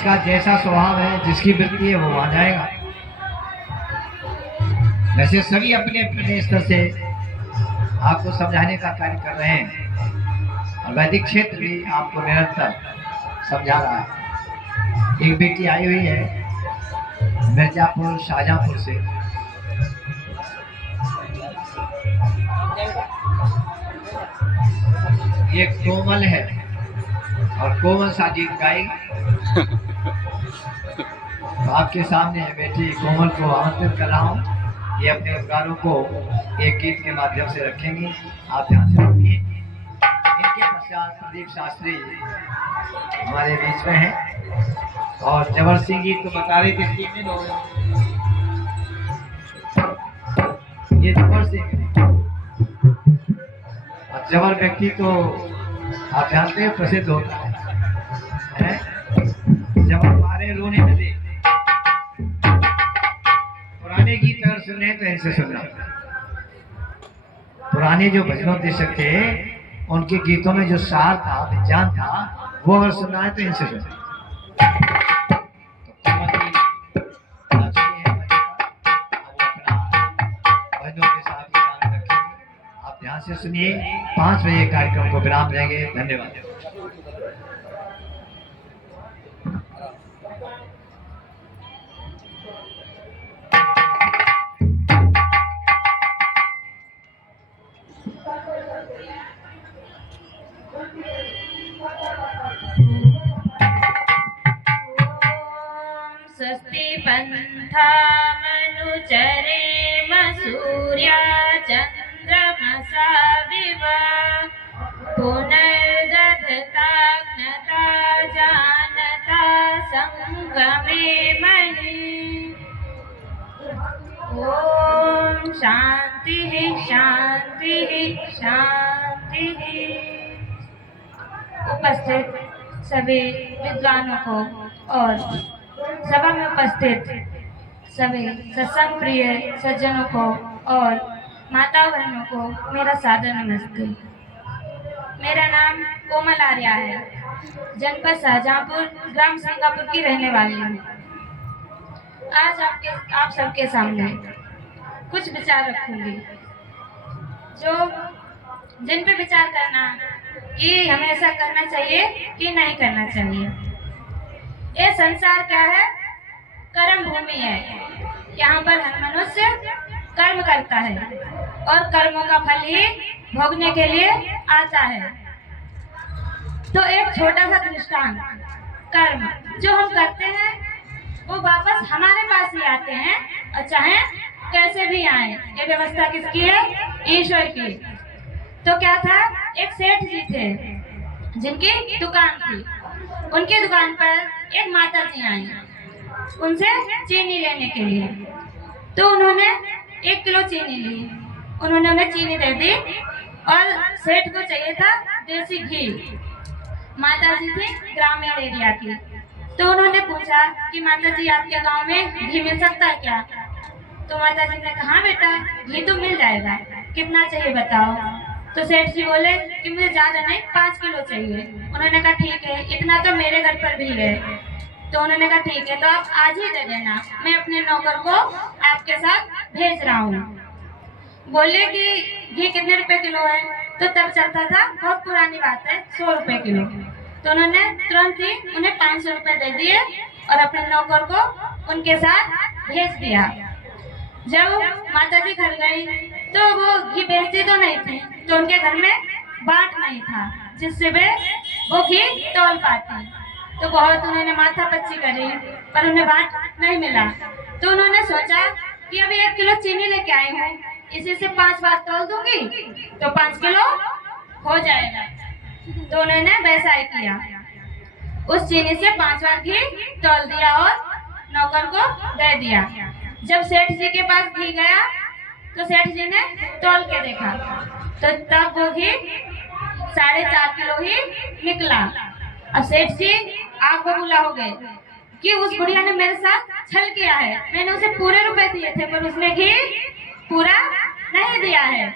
का जैसा स्वभाव है, जिसकी वृत्ति है, वो वहां जाएगा। वैसे सभी अपने अपने स्तर से आपको समझाने का कार्य कर रहे हैं और वैदिक क्षेत्र भी आपको निरंतर समझा रहा है। एक बेटी आई हुई है मिर्जापुर शाहजहांपुर से। ये कोमल है और कोमल सा गीत गाएगी। तो आपके सामने बेटी कोमल को आमंत्रित कर रहा हूँ। ये अपने उपकारों को एक गीत के माध्यम से रखेंगे, आप ध्यान से सुनिए। इनके पश्चात प्रदीप शास्त्री हमारे बीच में हैं और जबर सिंह गीत को बता रहे थे 3 दिन हो गए। ये जबर सिंह है और जबर व्यक्ति तो आप जानते हैं प्रसिद्ध होता है? जब हमारे रोने में दे पुराने गीत अगर सुने तो इनसे सुनना। पुराने जो भजनोपदेशक थे उनके गीतों में जो सार था, विज्ञान था, वो अगर सुनना है तो इनसे सुनना। आप ध्यान से सुनिए। 5 बजे कार्यक्रम को विराम देंगे। धन्यवाद। स्वस्ति पंथा मनुचरे सूर्या चंद्रमसा विवा पुनर्दधता ज्ञता जानता संगमे महि। ओम शांति शांति शांति। उपस्थित सभी विद्वानों को और सभा में उपस्थित सभी सत्संग प्रिय सज्जनों को और माता बहनों को मेरा सादर नमस्ते। मेरा नाम कोमल आर्या है। जनपद शाहजहांपुर, ग्राम सिंगापुर की रहने वाली हूँ। आज आप सबके सामने कुछ विचार रखूंगी जिन पे विचार करना कि हमें ऐसा करना चाहिए कि नहीं करना चाहिए। ये संसार क्या है? कर्म भूमि है। यहाँ पर हर मनुष्य कर्म करता है और कर्मों का फल ही भोगने के लिए आता है। तो एक छोटा सा दृष्टांत, कर्म जो हम करते हैं वो वापस हमारे पास ही आते हैं और चाहे कैसे भी आए। ये व्यवस्था किसकी है? ईश्वर की। तो क्या था, एक सेठ जी थे जिनकी दुकान थी। उनकी दुकान पर एक माता जी आई उनसे चीनी लेने के लिए। तो उन्होंने 1 किलो चीनी ली। उन्होंने उन्हें चीनी दे दी और सेठ को चाहिए था देसी घी। माता जी थी ग्रामीण एरिया की। तो उन्होंने पूछा कि माता जी आपके गांव में घी मिल सकता है क्या? तो माता जी ने कहा, हाँ बेटा घी तो मिल जाएगा, कितना चाहिए बताओ। तो सेठ जी बोले कि मुझे ज्यादा नहीं, 5 किलो चाहिए। उन्होंने कहा ठीक है, इतना तो मेरे घर पर भी है। तो उन्होंने कहा ठीक है, तो आप आज ही दे देना, मैं अपने नौकर को आपके साथ भेज रहा हूँ। बोले कि घी कितने रुपए किलो है? तो तब चलता था, बहुत पुरानी बात है, 100 रुपए किलो। तो उन्होंने तुरंत ही उन्हें 500 रुपए दे दिए और अपने नौकर को उनके साथ भेज दिया। जब माता जी घर गई तो वो घी बेचती तो नहीं थी, तो उनके घर में बाट नहीं था जिससे वो घी तौल पाती। तो बहुत उन्होंने माथा पच्ची करी पर उन्हें बाट नहीं मिला। तो उन्होंने सोचा कि अभी 1 किलो चीनी लेके आई हूँ, इसी से 5 बार तौल दूंगी तो 5 किलो हो जाएगा। तो उन्होंने वैसा ही किया, उस चीनी से 5 बार घी तौल दिया और नौकर को दे दिया। जब सेठ जी के पास घी गया तो सेठ जी ने तौल के देखा तो तब वो घी 4.5 किलो ही निकला। और सेठ जी आग बबूला हो गए कि उस बुढ़िया ने मेरे साथ छल किया है। मैंने उसे पूरे रुपए दिए थे पर उसने घी पूरा नहीं दिया है।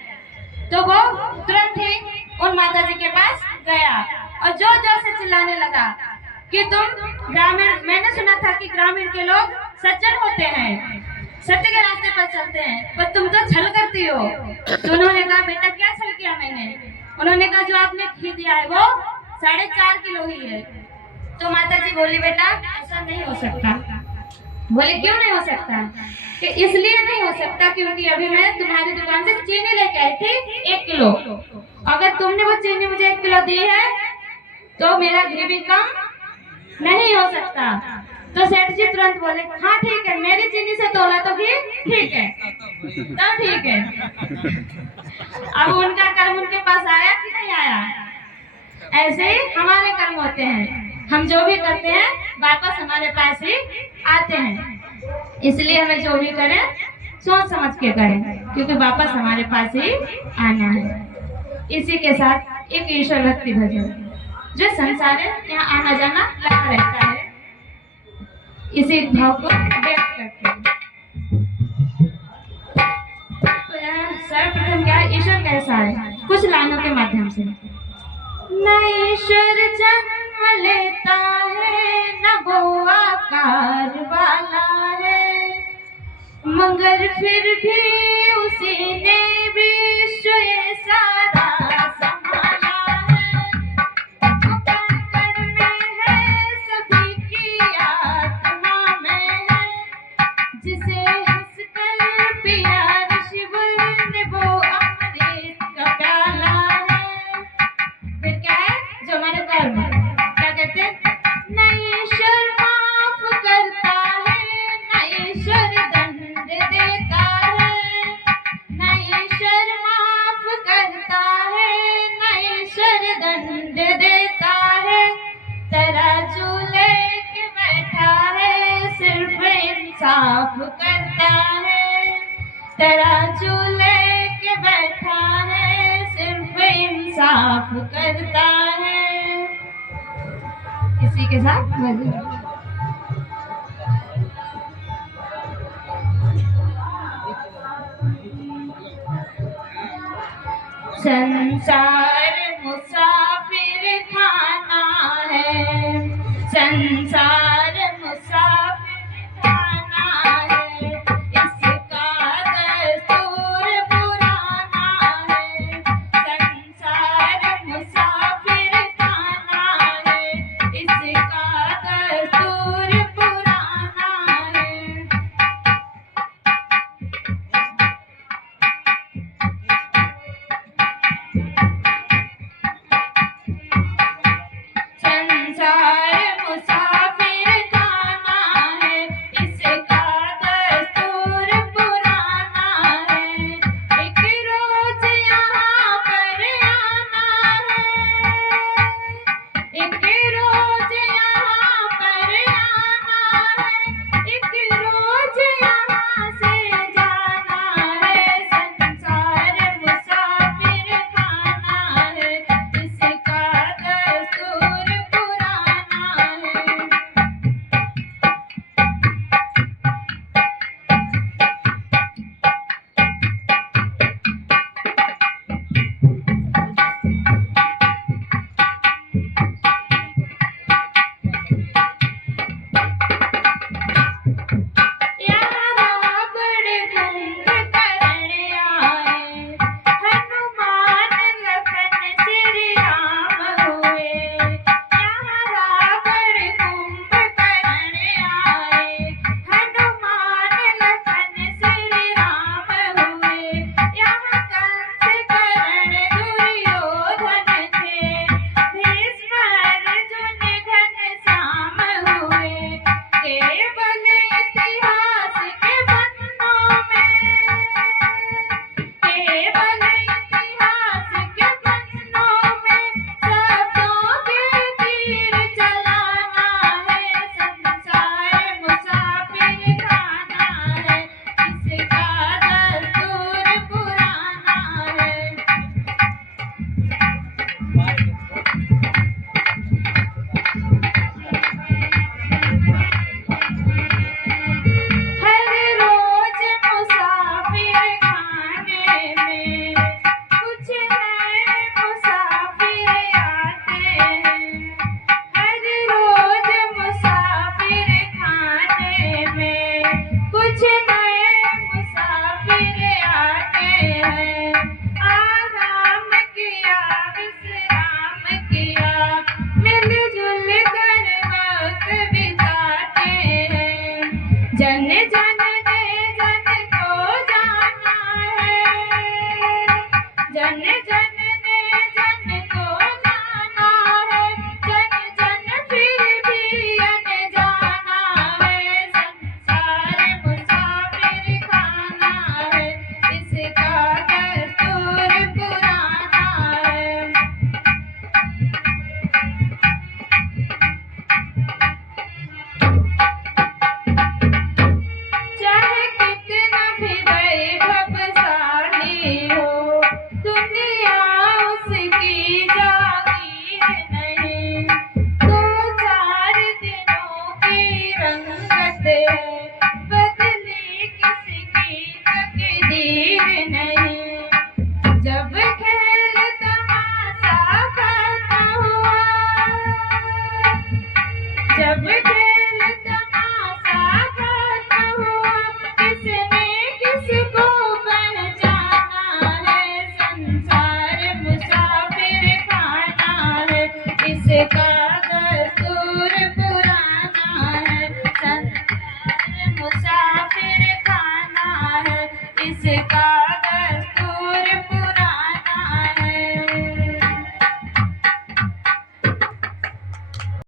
तो वो तुरंत ही उन माता जी के पास गया और जोर जोर से चिल्लाने लगा कि तुम ग्रामीण, मैंने सुना था कि ग्रामीण के लोग सज्जन होते हैं, सत्य के रास्ते पर चलते हैं, पर तुम तो छल करती हो। तो उन्होंने कहा बेटा क्या छल किया मैंने? उन्होंने कहा जो आपने घी दिया है वो 4.5 किलो ही है। तो माता जी बोली बेटा ऐसा नहीं हो सकता। बोले क्यों नहीं हो सकता? कि इसलिए नहीं हो सकता क्योंकि अभी मैं तुम्हारी दुकान से चीनी लेके आई थी 1 किलो। अगर तुमने वो चीनी मुझे 1 किलो दी है तो मेरा घी भी कम नहीं हो सकता। तो सेठ जी तुरंत बोले हाँ ठीक है, मेरी चीनी से तोला तो घी ठीक है, तो ठीक है। अब उनका कर्म उनके पास आया कि नहीं आया? ऐसे ही हमारे कर्म होते हैं, हम जो भी करते हैं वापस हमारे पास ही आते हैं। इसलिए हमें जो भी करें सोच समझ के करें, क्योंकि वापस हमारे पास ही आना है। इसी के साथ एक ईश्वर भक्ति भजन जो संसार है यहाँ आना जाना लगा रहता है, इसी भाव को व्यक्त करते हैं। तो यहाँ सर्वप्रथम क्या ईश्वर कैसा है, कुछ लाइनों के माध्यम से। न ईश्वर जन्म लेता है न वो आकार वाला है, मगर फिर भी उसी ने विश्व ये सारा संभाला है। वो कण कण में है, सभी की आत्मा में है, जिसे हंसकर पिया ऋषिवर ने वो अमृत का प्याला है। फिर क्या है जो हमारे कर्म क्या कहते हैं? न ईश्वर माफ करता है न ईश्वर दंड देता है, न ईश्वर माफ करता है न ईश्वर दंड देता है। तराजू लेके बैठा है सिर्फ इंसाफ करता है, तराजू लेके बैठा है सिर्फ इंसाफ करता है। इसी के साथ भजन। संसार मुसाफिर खाना है, संसार मुसाफिर खाना है, इसका दस्तूर पुराना है। संसार मुसाफिर खाना है, इसका दस्तूर पुराना है। संसार मुसाफिर करते हैं, बदली किसकी तकदीर नहीं। जब खेल तमाशा खत्म हुआ, जब खेल तमाशा खत्म हुआ, किसने किसको पहचाना है, संसार मुसाफिर खाना है, इसका दस्तूर पुराना है, संसार मुसाफिर खाना है, इसका